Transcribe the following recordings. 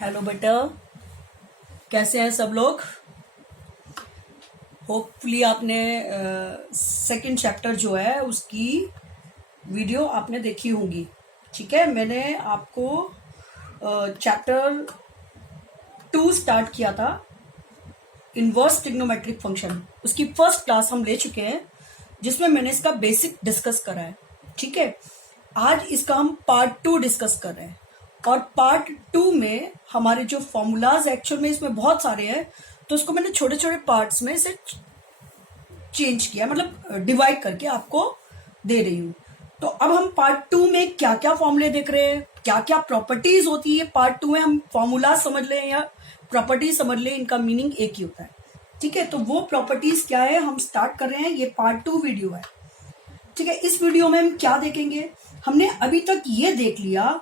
Hello बेटा, कैसे हैं सब लोग। होपफुली आपने सेकंड चैप्टर जो है उसकी वीडियो आपने देखी होगी। ठीक है, मैंने आपको चैप्टर 2 स्टार्ट किया था, इनवर्स ट्रिग्नोमेट्रिक फंक्शन। उसकी फर्स्ट क्लास हम ले चुके हैं जिसमें मैंने इसका बेसिक डिस्कस करा है। ठीक है, आज इसका हम पार्ट 2 डिस्कस कर रहे हैं और पार्ट 2 में हमारे जो फॉर्मूलाज एक्चुअल में इसमें बहुत सारे हैं, तो उसको मैंने छोटे छोटे पार्ट्स में इसे चेंज किया, मतलब डिवाइड करके आपको दे रही हूँ। तो अब हम पार्ट 2 में क्या क्या फॉर्मूले देख रहे हैं, क्या क्या प्रॉपर्टीज होती है। पार्ट 2 में हम फॉर्मूला समझ लें या प्रॉपर्टीज समझ लें, इनका मीनिंग एक ही होता है। ठीक है, तो वो प्रॉपर्टीज क्या है हम स्टार्ट कर रहे हैं। ये पार्ट 2 वीडियो है। ठीक है, इस वीडियो में हम क्या देखेंगे, हमने अभी तक ये देख लिया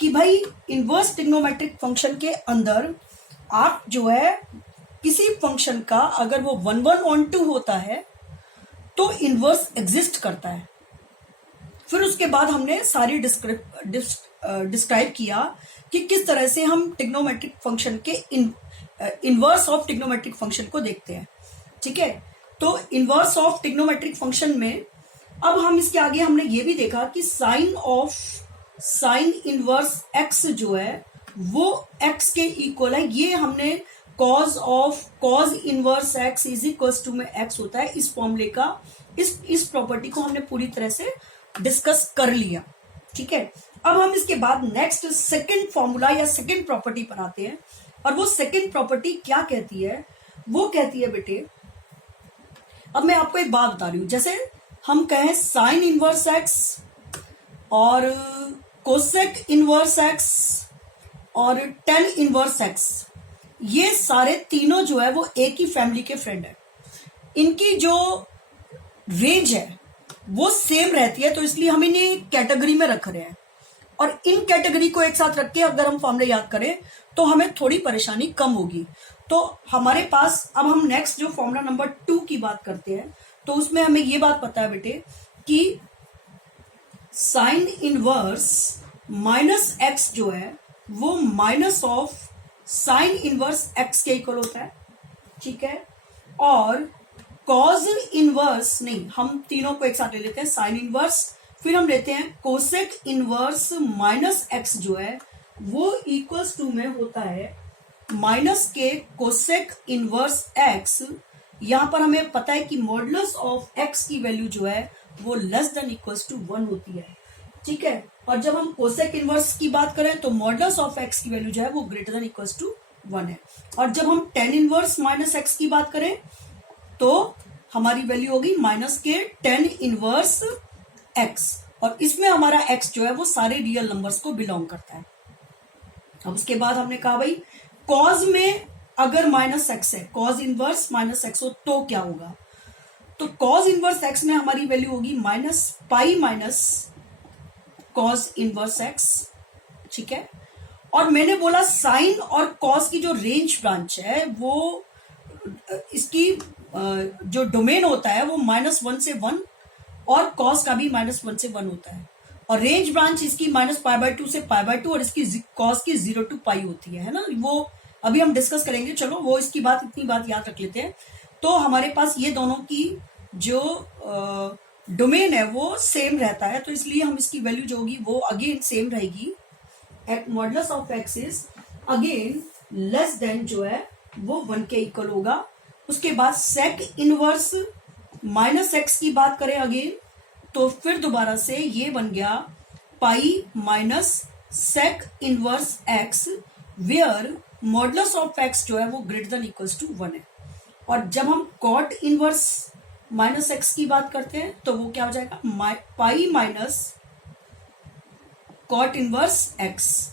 कि भाई इनवर्स ट्रिग्नोमेट्रिक फंक्शन के अंदर आप जो है किसी फंक्शन का अगर वो 1 1 on 2 होता है तो इनवर्स एग्जिस्ट करता है। फिर उसके बाद हमने सारी डिस्क्राइब किया कि किस तरह से हम ट्रिग्नोमेट्रिक फंक्शन के इनवर्स ऑफ ट्रिग्नोमेट्रिक फंक्शन को देखते हैं। ठीक है, तो इनवर्स ऑफ ट्रिग्नोमेट्रिक फंक्शन में अब हम इसके आगे हमने ये भी देखा कि साइन इनवर्स एक्स जो है वो एक्स के इक्वल है। ये हमने cos inverse x is equal to में एक्स होता है, इस फॉर्मूले का इस प्रॉपर्टी को हमने पूरी तरह से डिस्कस कर लिया। ठीक है, अब हम इसके बाद नेक्स्ट सेकंड फॉर्मूला या सेकंड प्रॉपर्टी पर आते हैं। और वो सेकंड प्रॉपर्टी क्या कहती है, वो कहती है बेटे, अब मैं आपको एक बात बता रही हूं, जैसे हम कहें साइन इनवर्स एक्स और कोसेक इनवर्स एक्स और टेन इनवर्स एक्स, ये सारे तीनों जो है वो एक ही फैमिली के फ्रेंड है। इनकी जो रेंज है वो सेम रहती है, तो इसलिए हम इन्हें कैटेगरी में रख रहे हैं। और इन कैटेगरी को एक साथ रख के अगर हम फॉर्मूले याद करें तो हमें थोड़ी परेशानी कम होगी। तो हमारे पास अब हम नेक्स्ट जो फॉर्मूला नंबर 2 की बात करते हैं, तो उसमें हमें ये बात पता है बेटे कि साइन इनवर्स माइनस एक्स जो है वो minus of sine inverse x के इक्वल होता है। ठीक है, और कॉज इनवर्स नहीं, हम तीनों को एक साथ ले लेते हैं, साइन इनवर्स, फिर हम लेते हैं कोसेक इनवर्स माइनस एक्स जो है वो इक्वल्स टू में होता है माइनस के कोसेक इनवर्स एक्स। यहां पर हमें पता है कि मॉडुलस ऑफ एक्स की वैल्यू जो है वो लेस देन इक्वल्स टू 1 होती है। ठीक है, और जब हम कोसेक इनवर्स की बात करें तो मॉडुलस ऑफ एक्स की वैल्यू जो है वो ग्रेटर देन इक्वल्स टू 1 है। और जब हम टेन इनवर्स माइनस एक्स की बात करें तो हमारी वैल्यू होगी माइनस के टेन इनवर्स एक्स, और इसमें हमारा एक्स जो है वो सारे रियल नंबर्स को बिलोंग करता है। अब उसके बाद हमने कहा भाई कॉज में अगर माइनस एक्स है, कॉज इनवर्स माइनस एक्स हो तो क्या होगा, तो कॉज इनवर्स एक्स में हमारी वैल्यू होगी minus pi minus cos inverse x. ठीक है, और मैंने बोला साइन और कॉस की जो रेंज ब्रांच है वो इसकी जो डोमेन होता है वो -1 से 1 और कॉस का भी -1 से 1 होता है, और रेंज ब्रांच इसकी -π/2 से π/2 और इसकी कॉस की 0 to π होती है ना। वो अभी हम डिस्कस करेंगे, चलो वो इसकी बात इतनी बात याद रख लेते हैं। तो हमारे पास ये दोनों की जो डोमेन है वो सेम रहता है, तो इसलिए हम इसकी वैल्यू जो होगी वो अगेन सेम रहेगी। Modulus of x is again less than जो है वो 1 के इक्वल होगा। उसके बाद सेक इनवर्स माइनस एक्स की बात करें अगेन, तो फिर दोबारा से ये बन गया pi minus sec inverse x, where modulus of x जो है वो ग्रेटर देन इक्वल्स टू 1 है। और जब हम कॉट इनवर्स माइनस एक्स की बात करते हैं तो वो क्या हो जाएगा, pi minus cot inverse x,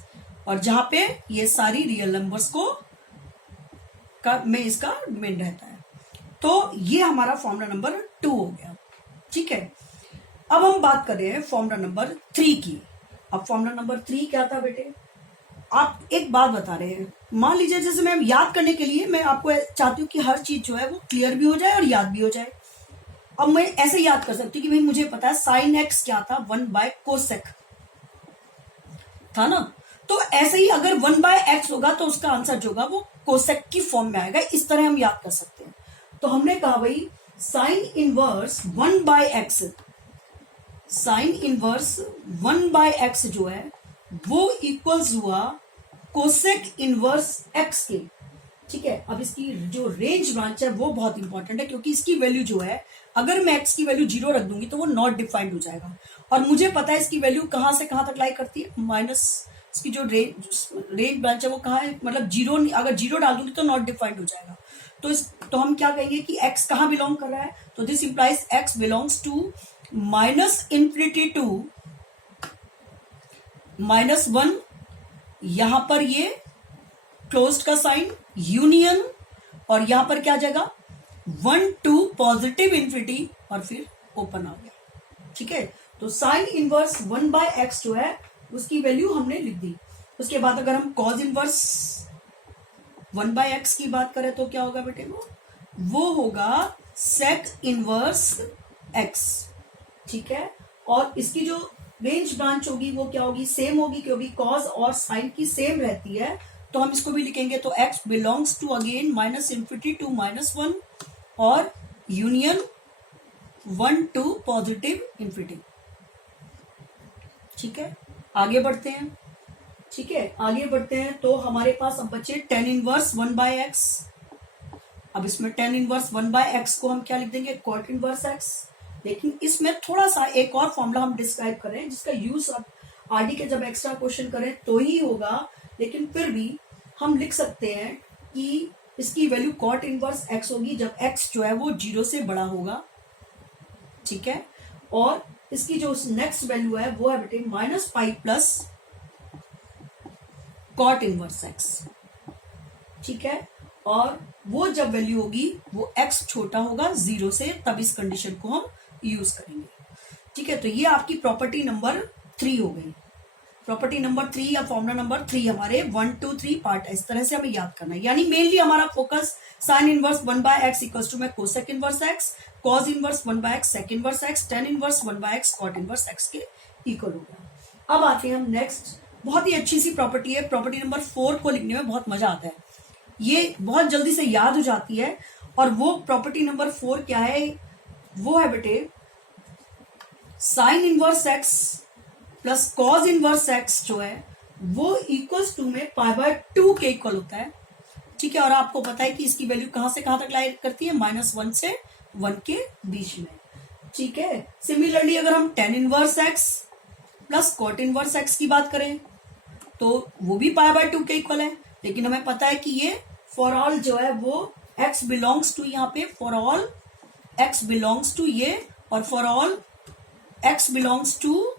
और जहां पे ये सारी रियल नंबर्स को में इसका डोमेन रहता है। तो ये हमारा फॉर्मूला नंबर 2 हो गया। ठीक है, अब हम बात कर रहे हैं फॉर्मूला नंबर 3 की। अब फॉर्मूला नंबर 3 क्या था बेटे, आप एक बात बता रहे हैं, मान लीजिए जैसे मैं याद करने के लिए मैं आपको चाहती हूँ कि हर चीज जो है वो क्लियर भी हो जाए और याद भी हो जाए। अब मैं ऐसे याद कर सकती हूँ कि भाई मुझे पता है साइन एक्स क्या था, 1 बाय कोसेक था ना। तो ऐसे ही अगर 1/x होगा तो उसका आंसर जो होगा वो कोसेक की फॉर्म में आएगा। इस तरह हम याद कर सकते हैं। तो हमने कहा भाई sign inverse 1/x, sign inverse 1/x जो है वो इक्वल्स हुआ कोसेक इनवर्स x के। ठीक है, अब इसकी जो रेंज ब्रांच है वो बहुत इंपॉर्टेंट है, क्योंकि इसकी वैल्यू जो है अगर मैं x की वैल्यू 0 रख दूंगी तो वो नॉट डिफाइंड हो जाएगा। और मुझे पता है इसकी वैल्यू कहां से कहां तक लाई करती है, माइनस इसकी जो रेंज ब्रांच है वो कहां है, मतलब 0, अगर 0 डाल दूंगी तो नॉट डिफाइंड हो जाएगा। तो हम क्या कहेंगे कि x कहां बिलोंग कर रहा है, तो this implies x belongs to -∞ to -1, यहां पर ये क्लोज्ड का साइन यूनियन, और यहां पर क्या जाएगा 1 टू पॉजिटिव इन्फिनिटी और फिर ओपन आ गया। ठीक है, तो साइन इनवर्स 1/x जो है उसकी वैल्यू हमने लिख दी। उसके बाद अगर हम कॉज इनवर्स 1/x की बात करें तो क्या होगा बेटे, वो होगा सेक इनवर्स x। ठीक है, और इसकी जो रेंज ब्रांच होगी वो क्या होगी, सेम होगी, क्योंकि कॉज और साइन की सेम रहती है। तो हम इसको भी लिखेंगे, तो x belongs to again -∞ to -1 और यूनियन 1 टू पॉजिटिव इन्फिनिटी। ठीक है, आगे बढ़ते हैं। ठीक है, आगे बढ़ते हैं तो हमारे पास अब बचे tan इनवर्स 1/x। अब इसमें tan इनवर्स 1/x को हम क्या लिख देंगे, cot इनवर्स x। लेकिन इसमें थोड़ा सा एक और फॉर्मूला हम डिस्क्राइब करें, जिसका यूज अब आरडी के जब एक्स्ट्रा क्वेश्चन करें तो ही होगा, लेकिन फिर भी हम लिख सकते हैं कि इसकी वैल्यू cot इनवर्स x होगी जब x जो है वो 0 से बड़ा होगा। ठीक है, और इसकी जो नेक्स्ट वैल्यू है वो है बेटे -π प्लस cot इनवर्स x। ठीक है, और वो जब वैल्यू होगी वो x छोटा होगा 0 से, तब इस कंडीशन को हम यूज करेंगे। ठीक है, तो ये आपकी प्रॉपर्टी नंबर 3 हो गई। प्रॉपर्टी नंबर 3 या फॉर्मूला नंबर 3 हमारे 1 2 3 पार्ट है, इस तरह से हमें याद करना है। यानी मेनली हमारा focus sine inverse 1/x equals to में cosec inverse x, cos inverse 1/x, sec inverse x, tan inverse 1/x, cot inverse x के इक्वल हो गया। अब आते हैं हम नेक्स्ट, बहुत ही अच्छी सी प्रॉपर्टी है, प्रॉपर्टी नंबर 4 को लिखने में बहुत मजा आता है, ये बहुत जल्दी से याद हो जाती है। और वो प्रॉपर्टी नंबर 4 क्या है, वो है बेटे sine inverse x plus cos inverse x जो है वो इक्वल्स टू में π/2 के इक्वल होता है। ठीक है, और आपको पता है कि इसकी वैल्यू कहां से कहां तक लाई करती है, -1 से 1 के बीच में। ठीक है, सिमिलरली अगर हम tan inverse x plus cot inverse x की बात करें तो वो भी π/2 के इक्वल है, लेकिन हमें पता है कि ये फॉर ऑल जो है वो x बिलोंग्स टू, यहाँ पे for all x belongs to ये, और for all x belongs to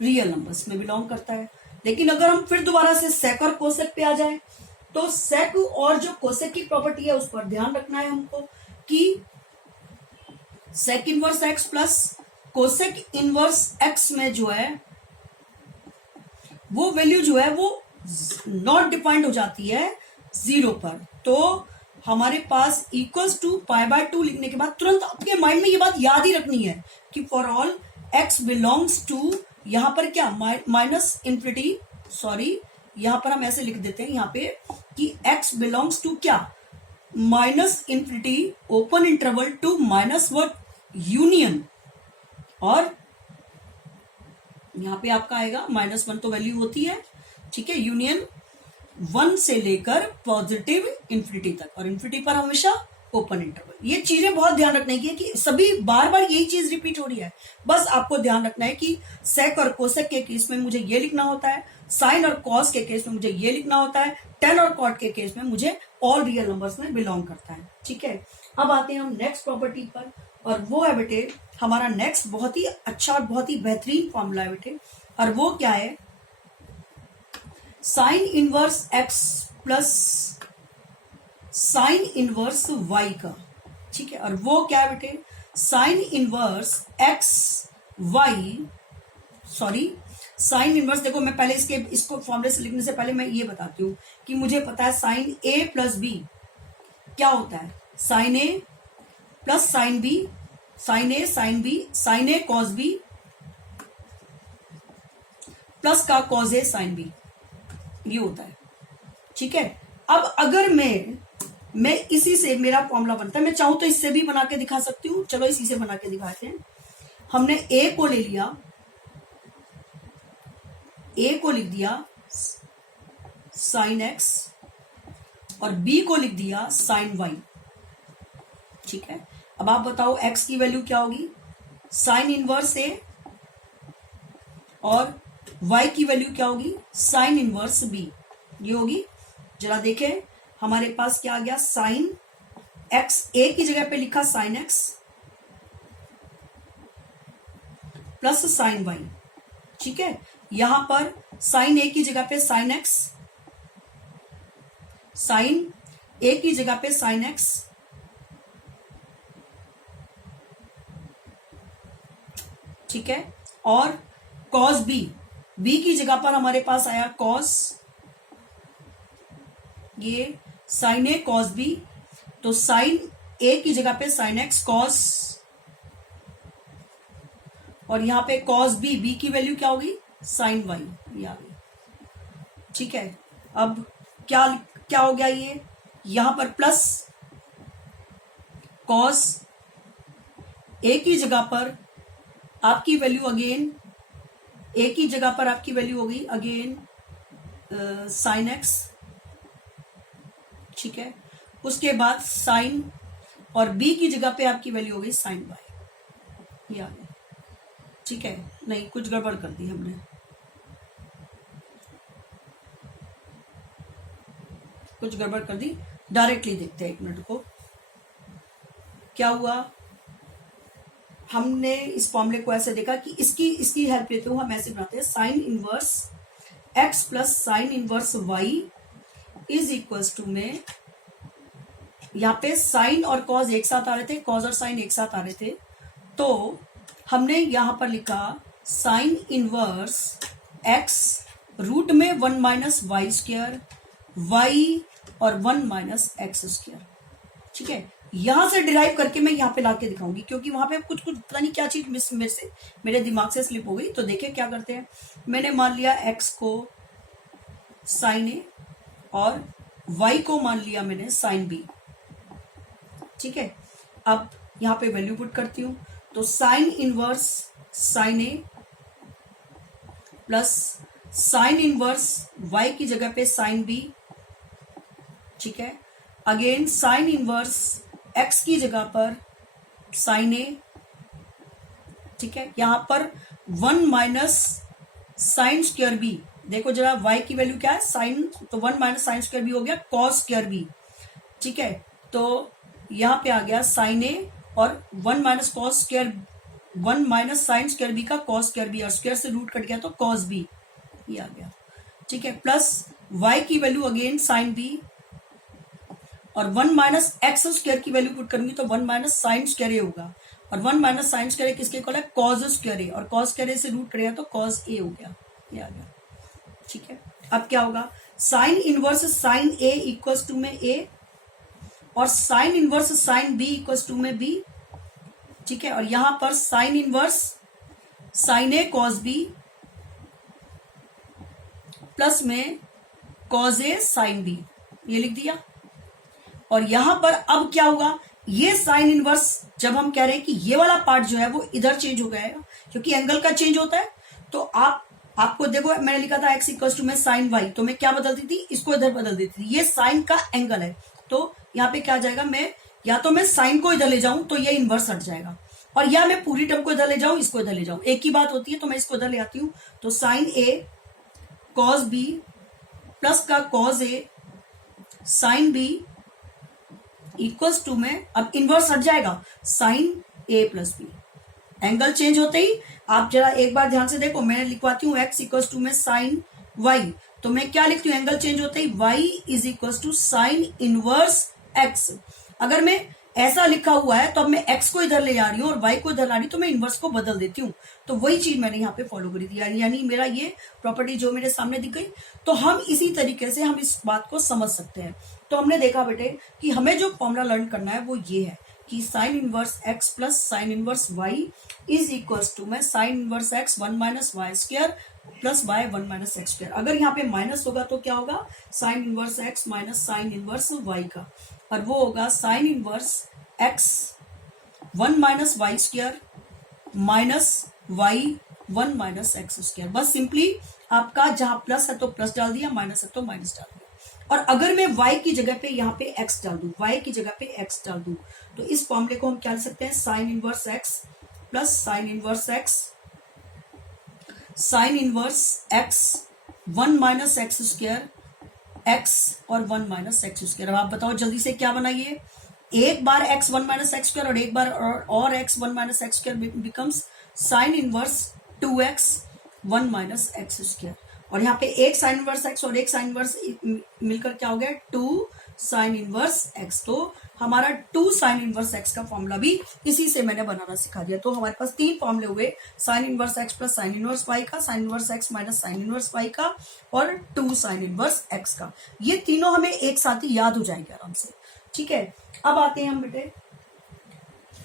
real numbers में बिलोंग करता है। लेकिन अगर हम फिर दोबारा से सेक और कोसेक पे आ जाए तो सेक और जो कोसेक की प्रॉपर्टी है उस पर ध्यान रखना है हमको कि sec inverse x plus cosec inverse x में जो है वो वैल्यू जो है वो नॉट डिफाइंड हो जाती है 0 पर। तो हमारे पास इक्वल्स टू π/2 लिखने के बाद तुरंत आपके माइंड में ये बात याद ही रखनी है कि for all x belongs to, यहां पर क्या -∞, सॉरी यहां पर हम ऐसे लिख देते हैं यहाँ पे कि x बिलोंग्स टू क्या, -∞ ओपन इंटरवल टू -1 यूनियन, और यहां पे आपका आएगा -1 तो वैल्यू होती है। ठीक है, यूनियन 1 से लेकर पॉजिटिव इन्फिनिटी तक, और इन्फिनिटी पर हमेशा ओपन इंटरवल। ये चीजें बहुत ध्यान रखने की है कि सभी बार बार यही चीज रिपीट हो रही है, बस आपको ध्यान रखना है कि सेक और कोसेक के केस में मुझे ये लिखना होता है, साइन और कॉस के केस में मुझे ये लिखना होता है, tan और cot के केस में मुझे ऑल रियल नंबर्स में बिलोंग करता है। ठीक है, अब आते हैं हम नेक्स्ट प्रॉपर्टी पर, और वो है बेटे हमारा नेक्स्ट बहुत ही अच्छा और बहुत ही बेहतरीन फॉर्मूला है बेटे, और वो क्या है, sine inverse x plus sine inverse y का। ठीक है, और वो क्या है बेटे, sine inverse x y, sorry sine inverse, देखो मैं पहले इसको फॉर्मूले से लिखने से पहले मैं ये बताती हूँ कि मुझे पता है साइन a प्लस b क्या होता है, sine a plus sine b, sine a sine b, sine a cos b plus का कॉस a साइन b। ये होता है, ठीक है। अब अगर मैं इसी से मेरा फॉर्मूला बनता है, मैं चाहूं तो इससे भी बना के दिखा सकती हूँ। चलो इसी से बना के दिखाते हैं। हमने ए को ले लिया, ए को लिख दिया साइन एक्स और बी को लिख दिया साइन वाई, ठीक है। अब आप बताओ एक्स की वैल्यू क्या होगी, साइन इनवर्स ए, और y की वैल्यू क्या होगी, साइन इनवर्स बी, ये होगी। जरा देखें हमारे पास क्या आ गया, साइन एक्स, ए की जगह पे लिखा sine x plus sine y, ठीक है। यहां पर साइन ए की जगह पे साइन एक्स, साइन ए की जगह पे साइन एक्स, ठीक है, और कॉस बी, बी की जगह पर हमारे पास आया कॉस, ये साइन ए कॉस बी, तो साइन ए की जगह पे साइन एक्स कॉस, और यहां पे कॉस बी, बी की वैल्यू क्या होगी, साइन वाई, ये आ गई, ठीक है। अब क्या क्या हो गया, ये यहां पर प्लस कॉस ए की जगह पर आपकी वैल्यू अगेन, ए की जगह पर आपकी वैल्यू होगी अगेन साइन एक्स, ठीक है। उसके बाद साइन, और बी की जगह पे आपकी वैल्यू हो गई साइन वाई, ये आ गया, ठीक है। नहीं, कुछ गड़बड़ कर दी हमने, कुछ गड़बड़ कर दी। डायरेक्टली देखते हैं, एक मिनट को क्या हुआ। हमने इस फॉर्मूले को ऐसे देखा कि इसकी हेल्प लेते हुए हम ऐसे बनाते हैं, sine inverse x plus sine inverse Y is equals to में, यहाँ पे साइन और कॉज एक साथ आ रहे थे, कॉज और साइन एक साथ आ रहे थे, तो हमने यहां पर लिखा साइन इनवर्स एक्स रूट में 1 माइनस वाई स्क्वायर, वाई और 1 माइनस एक्स स्क्वायर, ठीक है। यहां से डिराइव करके मैं यहां पे लाके दिखाऊंगी, क्योंकि वहां पे कुछ पता नहीं क्या चीज मिस मेरे दिमाग से स्लिप हो गई। तो देखिए क्या करते हैं, मैंने मान लिया एक्स को साइन ए और वाई को मान लिया मैंने साइन बी, ठीक है। अब यहां पे वैल्यू पुट करती हूं, तो sign inverse sine a plus sine inverse y की जगह पे साइन बी, ठीक है। अगेन साइन इनवर्स एक्स की जगह पर साइन ए, ठीक है। यहां पर 1 माइनस साइन स्क्वायर बी, देखो जरा y की वैल्यू क्या है, साइन, तो 1 माइनस साइन स्क्वायर बी हो गया कॉस स्क्वायर बी, ठीक है। तो यहां पे आ गया साइन ए और 1 minus cos square, 1 minus sine square b का कॉस स्क्वायर बी, और स्क्वायर से रूट कट गया तो कॉस बी, ये आ गया, ठीक है। प्लस y की वैल्यू अगेन साइन बी, और 1 माइनस एक्स स्क्वायर की वैल्यू पुट करूंगी तो 1 माइनस साइन स्क्वायर ए होगा, और 1 माइनस साइन स्क्वायर ए किसके इक्वल है, कॉस स्क्वायर ए, और कॉस स्क्वायर ए से रूट करेगा तो कॉस ए हो गया, ये आ गया, ठीक है। अब क्या होगा, sine inverse sine a equals to में ए, और sine inverse sine b equals to में बी, ठीक है। और यहां पर sine inverse sine a cos b plus में कॉस ए साइन बी, ये लिख दिया। और यहां पर अब क्या होगा, ये साइन इनवर्स, जब हम कह रहे हैं कि ये वाला पार्ट जो है वो इधर चेंज हो गया, क्योंकि एंगल का चेंज होता है, तो आपको देखो मैंने लिखा था एक्स इक्वल्स टू में साइन वाई, तो मैं क्या बदलती थी, इसको इधर बदल देती थी, ये साइन का एंगल है, तो यहाँ पे क्या आ जाएगा, मैं या तो मैं साइन को इधर ले जाऊं तो ये इनवर्स हट जाएगा, और या मैं पूरी टर्म को इधर ले जाऊं, इसको इधर ले जाऊं, एक ही बात होती है, तो मैं इसको इधर ले आती हूं, तो sine a cos b plus का cos a sine b equals to में, अब इनवर्स हट जाएगा, sine a plus b, angle change होते ही आप जरा एक बार ध्यान से देखो, मैं लिखवाती हूँ एक्स इक्वल्स टू में साइन वाई, तो मैं क्या लिखती हूँ, एंगल चेंज होते ही Y is equals to sine inverse X. अगर मैं ऐसा लिखा हुआ है तो अब मैं एक्स को इधर ले जा रही हूँ और वाई को इधर ला रही हूँ, तो मैं इनवर्स को बदल देती हूँ, तो वही चीज मैंने यहाँ पे फॉलो करी थी, यानी मेरा ये प्रॉपर्टी जो मेरे सामने दिख गई। तो हम इसी तरीके से हम इस बात को समझ सकते हैं। तो हमने देखा बेटे कि हमें जो फॉर्मूला लर्न करना है वो ये है कि sine inverse x plus sine inverse Y is equals to में sine inverse X 1 minus Y square plus by 1 minus x square. अगर यहाँ पे माइनस होगा तो क्या होगा, sine inverse X minus sine inverse Y का, और वो होगा sine inverse X 1 minus Y square minus Y 1 minus x square. बस सिंपली आपका जहां प्लस है तो प्लस डाल दिया, माइनस है तो माइनस डाल दिया। और अगर मैं y की जगह पे यहाँ पे x डाल दूं, y की जगह पे x डाल दूं, तो इस फॉर्मूले को हम क्या लिख सकते हैं, sine inverse x plus sine inverse x sine inverse x 1 minus x square x और 1 माइनस एक्स स्क्वायर। अब आप बताओ जल्दी से क्या बनाइए, एक बार x 1 माइनस एक्स स्क्वायर और एक बार और x 1 minus x square becomes sine inverse 2x 1 minus x square. और यहाँ पे एक साइन इनवर्स एक्स और एक साइन इनवर्स मिलकर क्या हो गया, 2 साइन इनवर्स एक्स। तो हमारा 2 साइन इनवर्स एक्स का फॉर्मूला भी इसी से मैंने बनाना सिखा दिया। तो हमारे पास 3 फॉर्मूले हुए, sine inverse x plus sine inverse Y का, sine inverse X minus sine inverse Y का, और 2 साइन इनवर्स एक्स का। ये तीनों हमें एक साथ ही याद हो जाएंगे आराम से। ठीक है, अब आते हैं हम बेटे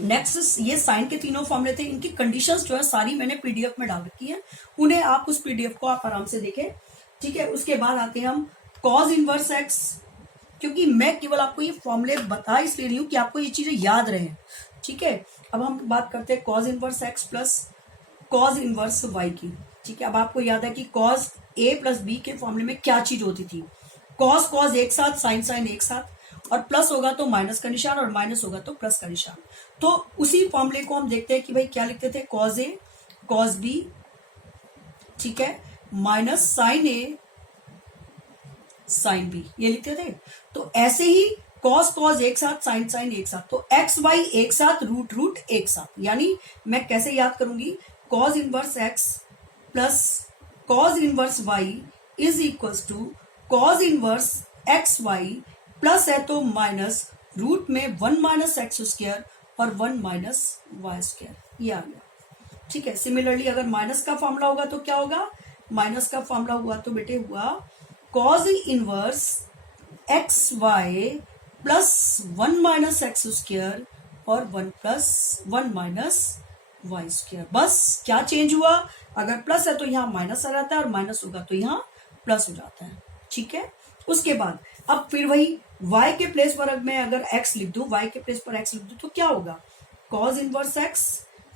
नेक्स्ट, ये साइन के तीनों फॉर्मूले थे, इनकी कंडीशंस जो है सारी मैंने पीडीएफ में डाल रखी है, उन्हें आप उस पीडीएफ को आप आराम से देखें। ठीक है, उसके बाद आते हैं हम कॉज इनवर्स एक्स, क्योंकि मैं केवल आपको ये फॉर्मूले बता इसलिए रही हूं कि आपको ये चीजें याद रहे। ठीक है, अब हम बात करते हैं cos inverse x plus cos inverse y की। ठीक है, अब आपको याद है कि कॉज ए प्लस बी के फॉर्मूले में क्या चीज होती थी, कॉज कॉज एक साथ, साइन साइन एक साथ, और प्लस होगा तो माइनस का निशान और माइनस होगा तो प्लस का निशान। तो उसी फॉर्मूले को हम देखते हैं कि भाई क्या लिखते थे, कॉज ए कॉज बी, ठीक है, माइनस साइन ए साइन बी, ये लिखते थे। तो ऐसे ही कॉस कॉज एक साथ, साइन साइन एक साथ, तो एक्स वाई एक साथ, रूट रूट एक साथ। यानी मैं कैसे याद करूंगी, cos inverse x plus cos inverse Y is equals to cos inverse x y, plus है तो माइनस रूट में 1 माइनस एक्स स्क्वायर और 1 माइनस वाई स्क्वायर, ये आ गया। ठीक है, सिमिलरली अगर माइनस का फॉर्मूला होगा तो क्या होगा, माइनस का फॉर्मूला हुआ तो बेटे हुआ cos inverse x y plus 1 minus x square और 1 प्लस 1 माइनस वाई स्क्वायर। बस क्या चेंज हुआ, अगर प्लस है तो यहाँ माइनस आ जाता है और माइनस होगा तो यहाँ प्लस हो जाता है। ठीक है, उसके बाद अब फिर वही y के प्लेस पर मैं अगर x लिख दूं, y के प्लेस पर x लिख दूं तो क्या होगा, cos inverse x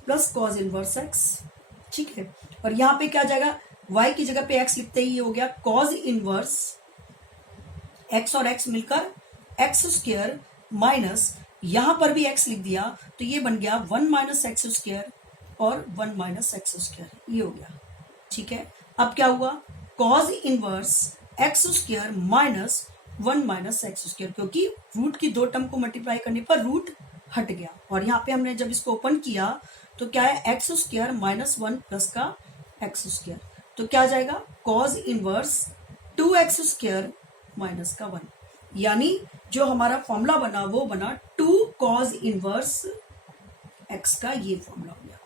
plus cos inverse x। ठीक है, और यहाँ पे क्या जाएगा, y की जगह पे x लिखते ही ये हो गया cos इनवर्स x और x मिलकर x स्क्वायर माइनस यहां पर भी x लिख दिया तो ये बन गया 1 माइनस एक्स स्क्वायर और 1 माइनस एक्स स्क्वायर, ये हो गया। ठीक है, अब क्या हुआ, cos inverse x square minus 1 minus x square, क्योंकि रूट की 2 टर्म को मल्टीप्लाई करने पर रूट हट गया, और यहाँ पे हमने जब इसको ओपन किया तो क्या है, एक्स स्क्वायर माइनस 1 प्लस का एक्स स्क्वायर, तो क्या आ जाएगा, cause inverse 2x square minus का 1। यानी जो हमारा फॉर्मूला बना वो बना 2 कॉज इनवर्स x का, ये फॉर्मूला हो गया।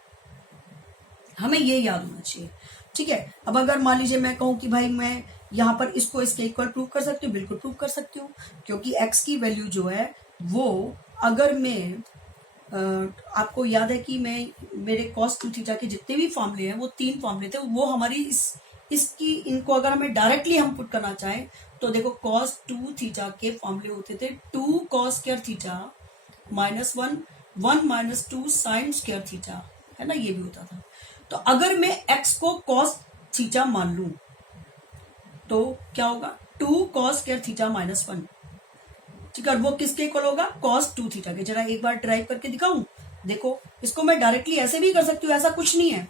हमें ये याद होना चाहिए। ठीक है, अब अगर मान लीजिए मैं कहूं कि भाई मैं यहाँ पर इसको इसके इक्वल प्रूव कर सकती हूँ, बिल्कुल प्रूव कर सकती हूँ, क्योंकि x की वैल्यू जो है वो अगर मैं आपको याद है कि मैं मेरे कॉस 2 थीटा के जितने भी फॉर्मूले हैं वो 3 फॉर्मूले थे, वो हमारी इसकी इनको अगर हमें डायरेक्टली हम पुट करना चाहें तो देखो कॉस 2 थीटा के फॉर्मूले होते थे 2 cos square theta minus 1 minus 2 sine square theta, है ना, ये भी होता था। तो अगर मैं x को कॉस थीटा मान लूं तो क्या होगा, 2 कॉस स्क्वायर थीटा माइनस 1। ठीक है, वो किसके इक्वल होगा, कॉस 2 थीटा के। जरा एक बार ड्राइव करके दिखाऊं, देखो इसको मैं डायरेक्टली ऐसे भी कर सकती हूँ, ऐसा कुछ नहीं है।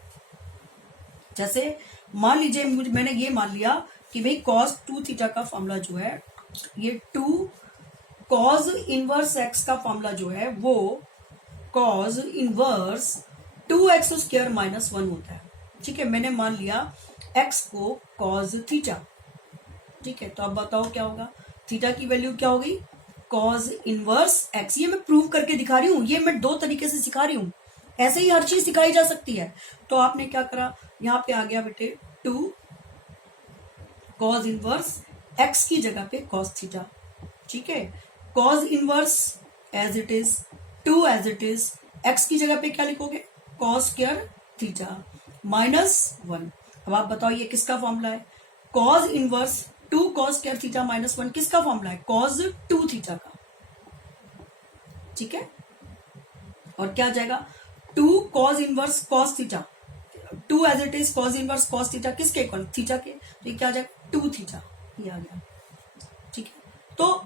जैसे मान लीजिए मैंने ये मान लिया कि भाई कॉस 2 थीटा का फॉर्मूला जो है ये 2 कॉस इनवर्स एक्स का फॉर्मूला जो है वो cos inverse 2x square minus 1 होता है। ठीक है, मैंने मान लिया x को कॉस थीटा। ठीक है, तो अब बताओ क्या होगा, थीटा की वैल्यू क्या होगी, कॉस इनवर्स x। ये मैं प्रूव करके दिखा रही हूँ, ये मैं 2 तरीके से सिखा रही हूँ, ऐसे ही हर चीज सिखाई जा सकती है। तो आपने क्या करा, यहाँ पे आ गया बेटे 2 कॉस इनवर्स x की जगह पे कॉस थीटा। ठीक है, cos inverse as it is, 2 as it is, x की जगह पे क्या लिखोगे, कॉस स्क्वायर थीटा माइनस 1। अब आप बताओ ये किसका फॉर्मूला है? Cause inverse 2 cos square theta minus 1 किसका फॉर्मूला है? कॉज 2 थीटा का। ठीक है, और क्या आ जाएगा? 2 cos inverse cos theta, 2 as it is cos inverse cos theta किसके इक्वल? थीटा के। तो ये क्या आ जाएगा? 2 थीटा, ये आ गया। ठीक है, तो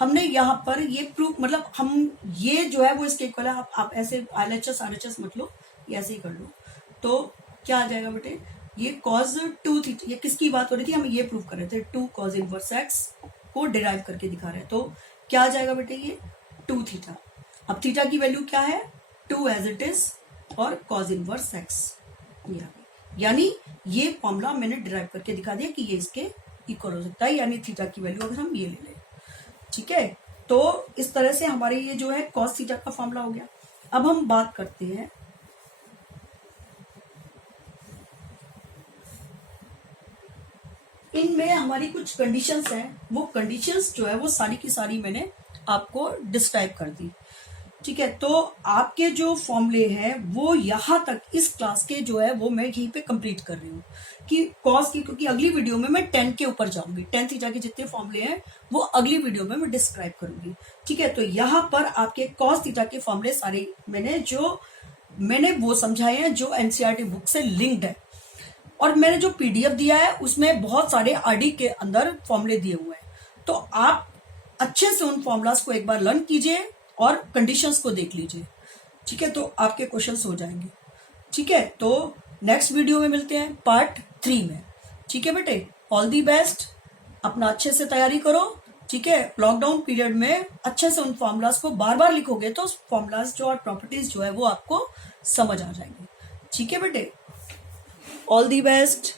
हमने यहाँ पर ये प्रूफ, मतलब हम ये जो है वो इसके इक्वल है। आप ऐसे RHS मत लो, ये ऐसे ही कर लो। तो क्या आ जाएगा बेटे? ये cos 2 थीटा, ये किसकी बात हो रही थी? हम ये प्रूफ कर रहे थे, 2 cos इनवर्स x को डिराइव करके दिखा रहे हैं। तो क्या आ जाएगा बेटे? ये 2 थीटा। अब थीटा की वैल्यू क्या है? 2 एज इट इज, और cos इनवर्स x ये आ गई। यानी ये फॉर्मूला मैंने डिराइव करके दिखा दिया कि ये इसके इक्वल हो सकता है, यानी थीटा की वैल्यू अगर हम ये ले लें। ठीक है, तो इस तरह से हमारे ये जो है cos थीटा का फॉर्मूला हो गया। अब हम बात करते हैं इनमें हमारी कुछ कंडीशंस हैं। वो कंडीशंस जो है वो सारी की सारी मैंने आपको डिस्क्राइब कर दी। ठीक है, तो आपके जो फॉर्मूले हैं वो यहाँ तक इस क्लास के जो है वो मैं यहीं पे कंप्लीट कर रही हूँ कि कॉस की, क्योंकि अगली वीडियो में मैं 10 के ऊपर जाऊंगी। 10 थीटा के जितने फॉर्मूले हैं वो अगली वीडियो में मैं डिस्क्राइब करूंगी। ठीक है, तो यहाँ पर आपके कॉस थीटा के फॉर्मूले सारे मैंने वो समझाए हैं जो एनसीईआरटी बुक से लिंक्ड है, और मैंने जो PDF दिया है उसमें बहुत सारे RD के अंदर फॉर्मूले दिए हुए हैं। तो आप अच्छे से उन फॉर्मूलाज को एक बार लर्न कीजिए और कंडीशंस को देख लीजिए। ठीक है, तो आपके क्वेश्चंस हो जाएंगे। ठीक है, तो नेक्स्ट वीडियो में मिलते हैं पार्ट 3 में। ठीक है बेटे, ऑल दी बेस्ट, अपना अच्छे से तैयारी करो। ठीक है, लॉकडाउन पीरियड में अच्छे से उन फॉर्मूलाज को बार बार लिखोगे तो फॉर्मूलाज जो और प्रॉपर्टीज जो है वो आपको समझ आ जाएंगी। ठीक है बेटे, ऑल दी बेस्ट।